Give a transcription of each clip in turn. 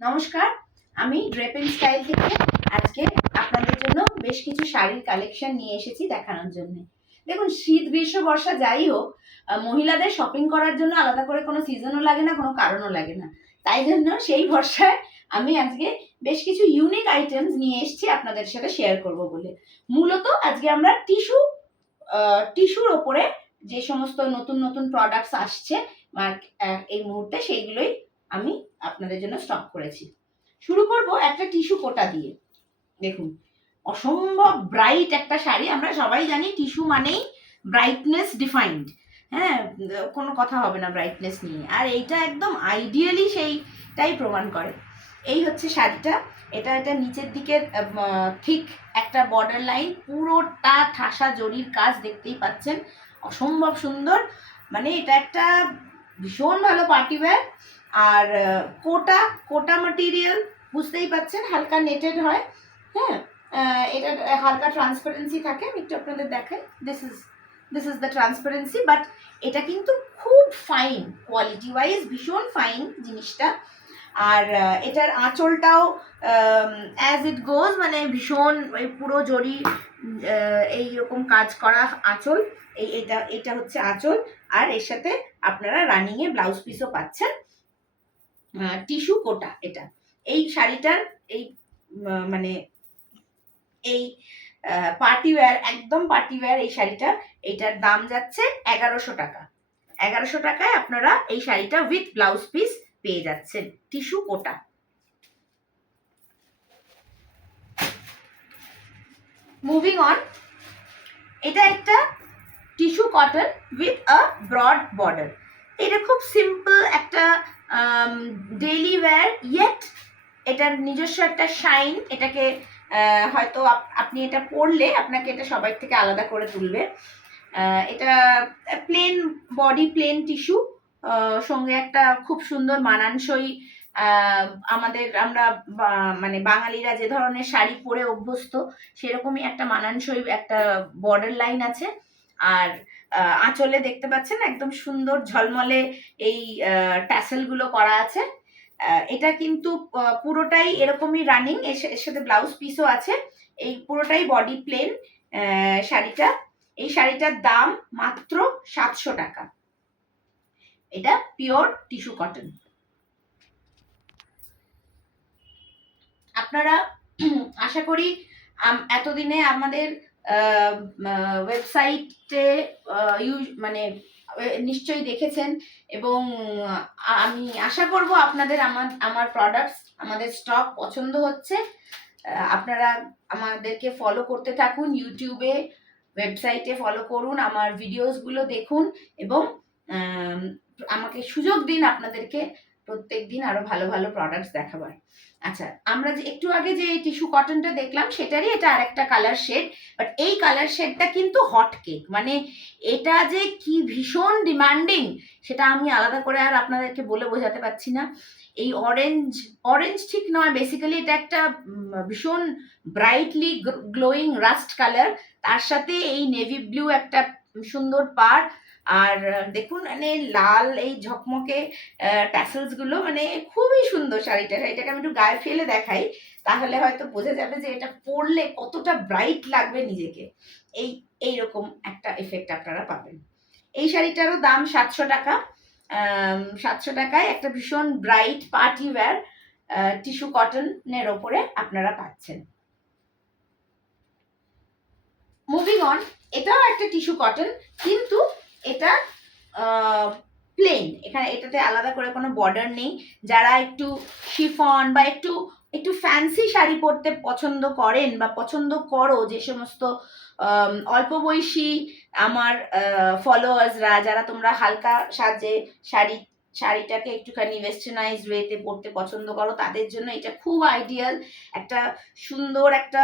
নমস্কার, আমি draping style থেকে আজকে আপনাদের জন্য বেশ কিছু শাড়ির কালেকশন নিয়ে এসেছি দেখানোর জন্য। দেখুন, শীত গ্রীষ্ম বর্ষা যাই হোক, মহিলাদের শপিং করার জন্য আলাদা করে কোনো সিজনও লাগে না, কোনো কারণও লাগে না। তাই জন্য সেই ভরসায় আমি আজকে বেশ কিছু ইউনিক আইটেমস নিয়ে এসেছি আপনাদের সাথে শেয়ার করব বলে। মূলত আজকে আমরা টিস্যুর ওপরে যে সমস্ত নতুন নতুন প্রোডাক্টস আসছে এই মুহূর্তে, সেইগুলোই আমি আপনাদের জন্য স্টক করেছি। শুরু করব একটা টিস্যু কোটা দিয়ে। দেখুন, অসম্ভব ব্রাইট একটা শাড়ি। আমরা সবাই জানি টিস্যু মানেই ব্রাইটনেস ডিফাইন্ড। হ্যাঁ, কোনো কথা হবে না ব্রাইটনেস নিয়ে। আর এইটা একদম আইডিয়ালি সেইটাই প্রমাণ করে। এই হচ্ছে শাড়িটা। এটা নিচের দিকের ঠিক একটা বর্ডার লাইন, পুরোটা ঠাসা জরির কাজ দেখতেই পাচ্ছেন, অসম্ভব সুন্দর। মানে এটা একটা ভীষণ ভালো পার্টি ওয়্যার। আর কোটা ম্যাটেরিয়াল বুঝতেই পাচ্ছেন, হালকা নেটেড হয়। হ্যাঁ, এটা হালকা ট্রান্সপারেন্সি থাকে। আমি একটু আপনাদের দেখাই। This is the transparency, but এটা কিন্তু খুব ফাইন, কোয়ালিটি ওয়াইজ ভীষণ ফাইন জিনিসটা। আর এটার আঁচলটাও অ্যাজ ইট গোজ, মানে ভীষণ পুরো জরি এইরকম কাজ করা আঁচল। এটা হচ্ছে আঁচল। আর এর সাথে আপনারা রানিংয়ে ব্লাউজ পিসও পাচ্ছেন। টিস্যু কোটা এটা। এই শাড়িটার এই মানে এই পার্টি ওয়্যার, একদম পার্টি ওয়্যার এই শাড়িটা। এইটার দাম যাচ্ছে 1100 টাকা। 1100 টাকায় আপনারা এই শাড়িটা উইথ ব্লাউজ পিস পেয়ে যাচ্ছেন, টিস্যু কোটা। মুভিং অন, এটা একটা tissue cotton with a broad border. এটা খুব সিম্পল একটা ডেইলি ওয়্যার, ইয়েট এটার নিজস্ব একটা শাইন। এটাকে হয়তো আপনি এটা পরলে আপনাকে এটা সবাই থেকে আলাদা করে তুলবে। এটা প্লেন বডি, প্লেন টিস্যু, সঙ্গে একটা খুব সুন্দর মানানসই আমরা মানে বাঙালিরা যে ধরনের শাড়ি পরে অভ্যস্ত, সেরকমই একটা মানানসই একটা বর্ডার লাইন আছে। আর আঁচলে দেখতে পাচ্ছেন একদম সুন্দর ঝলমলে এই ট্যাসেলগুলো করা আছে। এটা কিন্তু পুরোটাই এরকমই রানিং, এর সাথে ব্লাউজ পিসও আছে। এই পুরোটাই বডি প্লেন শাড়িটা। এই শাড়িটার দাম মাত্র 700 টাকা। এটা পিওর টিস্যু কটন। আপনারা আশা করি এতদিনে আমাদের ওয়েবসাইটে মানে নিশ্চয়ই দেখেছেন, এবং আমি আশা করব আপনাদের আমার প্রোডাক্টস, আমাদের স্টক পছন্দ হচ্ছে। আপনারা আমাদেরকে ফলো করতে থাকুন, ইউটিউবে, ওয়েবসাইটে ফলো করুন, আমার ভিডিওসগুলো দেখুন, এবং আমাকে সুযোগ দিন আপনাদেরকে প্রত্যেক দিন আরো ভালো ভালো প্রোডাক্টস দেখাবার। আচ্ছা, আমরা যে একটু আগে যে টিস্যু কটনটা দেখলাম, সেটারই এটা আরেকটা কালার শেড। বাট এই কালার শেডটা কিন্তু হট কেক। মানে এটা যে কি ভীষণ ডিমান্ডিং, সেটা আমি আলাদা করে আর আপনাদেরকে বলে বোঝাতে পারছি না। এই অরেঞ্জ ঠিক নয়, বেসিক্যালি এটা একটা ভীষণ ব্রাইটলি গ্লোয়িং রাস্ট কালার। তার সাথে এই নেভি ব্লু একটা সুন্দর পাড়। আর দেখুন, মানে লাল এই ঝকমকে ট্যাসেলস গুলো, মানে খুবই সুন্দর শাড়িটাকে আমি একটু গায়ে ফেলে দেখাই, তাহলে হয়তো বোঝা যাবে যে এটা পরলে কতটা ব্রাইট লাগবে নিজেকে। এইরকম একটা এফেক্ট আপনারা পাবেন। এই শাড়িটারও দাম 700 টাকা। 700 টাকায় একটা ভীষণ ব্রাইট পার্টি ওয়্যার টিস্যু কটনের ওপরে আপনারা পাচ্ছেন। মুভিং অন, এটাও একটা টিস্যু কটন, কিন্তু এটা প্লেন। এটাতে আলাদা করে কোনো বর্ডার নেই। যারা একটু শিফন বা একটু ফ্যান্সি শাড়ি পরতে পছন্দ করেন বা পছন্দ করো, যে সমস্ত অল্প বয়সী আমার ফলোয়ার্সরা, যারা তোমরা হালকা সাজে শাড়িটাকে একটুখানি ওয়েস্টার্নাইজ ওয়েতে পরতে পছন্দ করো, তাদের জন্য এটা খুব আইডিয়াল। একটা সুন্দর একটা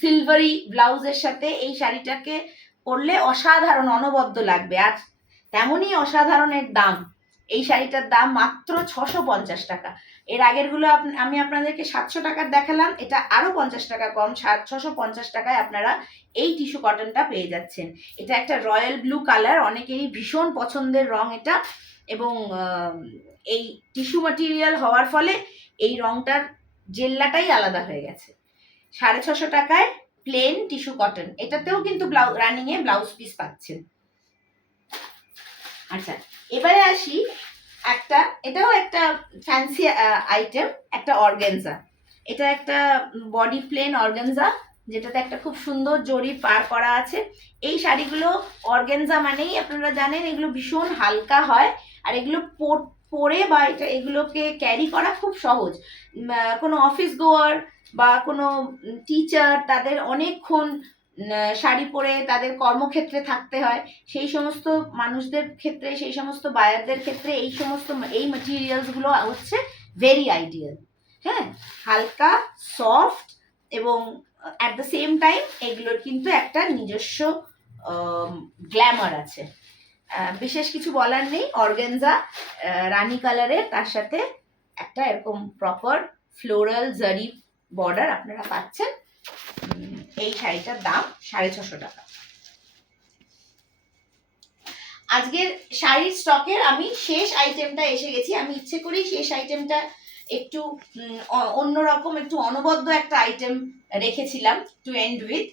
সিলভারি ব্লাউজের সাথে এই শাড়িটাকে পরলে অসাধারণ, অনবদ্য লাগবে। আর তেমনই অসাধারণের দাম। এই শাড়িটার দাম মাত্র 650 টাকা। এর আগেরগুলো আমি আপনাদেরকে 700 টাকার দেখালাম, এটা আরো 50 টাকা কম, 650 টাকায় আপনারা এই টিস্যু কটনটা পেয়ে যাচ্ছেন। এটা একটা রয়্যাল ব্লু কালার, অনেকেরই ভীষণ পছন্দের রং এটা। এবং এই টিস্যু ম্যাটেরিয়াল হওয়ার ফলে এই রংটার জেল্লাটাই আলাদা হয়ে গেছে। 650 টাকায় প্লেন টিস্যু কটন, এটাতেও কিন্তু রানিং এ ব্লাউজ পিস পাচ্ছেন। আচ্ছা, এবারে আসি একটা, এটাও একটা ফ্যান্সি আইটেম, একটা অর্গানজা। এটা একটা বডি প্লেন অর্গানজা, যেটাতে একটা খুব সুন্দর জরি পার করা আছে। এই শাড়িগুলো অর্গানজা মানেই আপনারা জানেন এগুলো ভীষণ হালকা হয়, আর এগুলো পরে বা এগুলোকে ক্যারি করা খুব সহজ। কোনো অফিস গোয়ার বা কোনো টিচার, তাদের অনেকক্ষণ শাড়ি পরে তাদের কর্মক্ষেত্রে থাকতে হয়, সেই সমস্ত মানুষদের ক্ষেত্রে, সেই সমস্ত বায়ারদের ক্ষেত্রে এই মেটেরিয়ালসগুলো হচ্ছে ভেরি আইডিয়াল। হ্যাঁ, হালকা সফট এবং অ্যাট দ্য সেম টাইম এগুলোর কিন্তু একটা নিজস্ব গ্ল্যামার আছে। বিশেষ কিছু বলার নেই। অর্গানজা রানী কালারের, তার সাথে একটা এরকম প্রপার ফ্লোরাল জারি বর্ডার আপনারা পাচ্ছেন। এই শাড়িটার দাম 650 টাকা। আজকের শাড়ির স্টকের আমি শেষ আইটেমটা এসে গেছি। আমি ইচ্ছে করেই শেষ আইটেমটা একটু অন্যরকম, একটু অনবদ্য একটা আইটেম রেখেছিলাম to end with,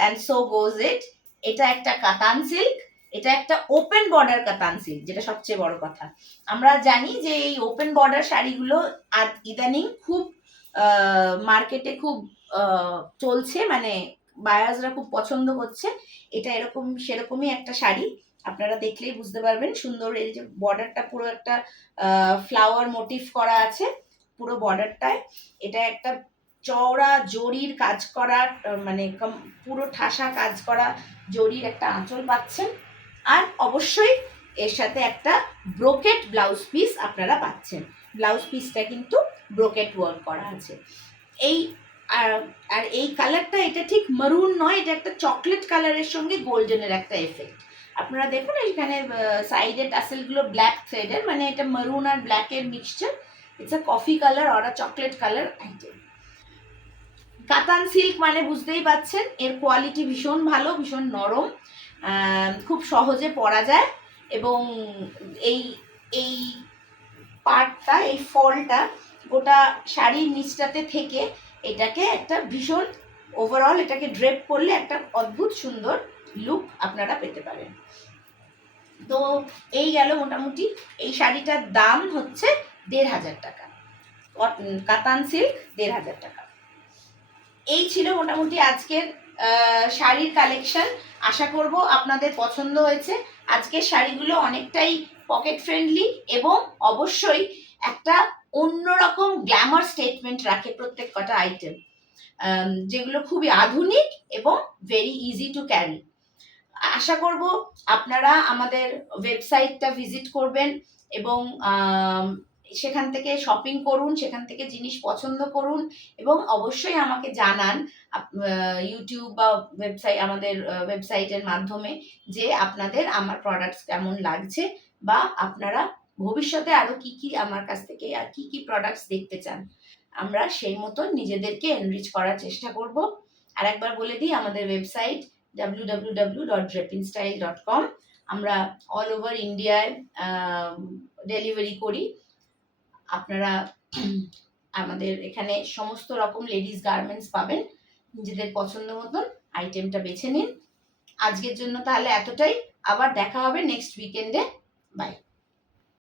and so goes it. এটা একটা কাতান সিল্ক, এটা একটা ওপেন বর্ডার কাতান সিল্ক, যেটা সবচেয়ে বড় কথা। আমরা জানি যে এই ওপেন বর্ডার শাড়িগুলো ইদানিং খুব মার্কেটে খুব চলছে, মানে বায়ার্সরা খুব পছন্দ করছে। এটা এরকম সেরকমই একটা শাড়ি, আপনারা দেখলেই বুঝতে পারবেন। সুন্দর এই যে বর্ডারটা পুরো একটা ফ্লাওয়ার মোটিভ করা আছে পুরো বর্ডারটায়। এটা একটা চওড়া জরির কাজ করা, মানে পুরো ঠাসা কাজ করা জরির একটা আঁচল পাচ্ছেন, আর অবশ্যই এর সাথে একটা ব্রোকেট ব্লাউজ পিস আপনারা পাচ্ছেন। ব্লাউজ পিসটা কিন্তু ব্রোকেট ওয়ার্ক করা আছে। এই আর এই কালারটা, এটা ঠিক মারুন নয়, এটা একটা চকলেট কালারের সঙ্গে গোল্ডেনের একটা এফেক্ট। আপনারা দেখুন এখানে সাইডের টাসেলগুলো ব্ল্যাক থ্রেডের, মানে এটা মারুন আর ব্ল্যাকের mixture. It's a coffee colour or a chocolate colour item. কাতান সিল্ক মানে বুঝতেই পাচ্ছেন এর কোয়ালিটি ভীষণ ভালো, ভীষণ নরম, খুব সহজে পরা যায়। এবং এই এই পার্টটা, এই ফলটা গোটা শাড়ির নিচটাতে থেকে এটাকে একটা ভীষণ ওভারঅল এটাকে ড্রেপ করলে একটা অদ্ভুত সুন্দর লুক আপনারা পেতে পারেন। তো এই গেল মোটামুটি। এই শাড়িটার দাম হচ্ছে 1500 টাকা, কাতান সিল্ক 1500 টাকা। এই ছিল মোটামুটি আজকের শাড়ির কালেকশন। আশা করব আপনাদের পছন্দ হয়েছে। আজকের শাড়িগুলো অনেকটাই পকেট ফ্রেন্ডলি এবং অবশ্যই একটা অন্যরকম গ্ল্যামার স্টেটমেন্ট রাখে প্রত্যেক কটা আইটেম, যেগুলো খুবই আধুনিক এবং ভেরি ইজি টু ক্যারি। আশা করব আপনারা আমাদের ওয়েবসাইটটা ভিজিট করবেন এবং সেখান থেকে শপিং করুন, সেখান থেকে জিনিস পছন্দ করুন, এবং অবশ্যই আমাকে জানান ইউটিউব বা আমাদের ওয়েবসাইটের মাধ্যমে যে আপনাদের আমার প্রোডাক্টস কেমন লাগছে, বা আপনারা ভবিষ্যতে আরো কি কি আমার কাছ থেকে আর কি কি প্রোডাক্টস দেখতে চান। আমরা সেই মতন নিজেদেরকে এনরিচ করার চেষ্টা করব। আর একবার বলে দিই, আমাদের ওয়েবসাইট www.drapinstyle.com। আমরা অল ওভার ইন্ডিয়ায় ডেলিভারি করি। আপনারা আমাদের এখানে সমস্ত রকম লেডিস গার্মেন্টস পাবেন। নিজেদের পছন্দ মতন আইটেমটা বেছে নিন। আজকের জন্য তাহলে এতটাই, আবার দেখা হবে নেক্সট উইকেন্ডে। বাই।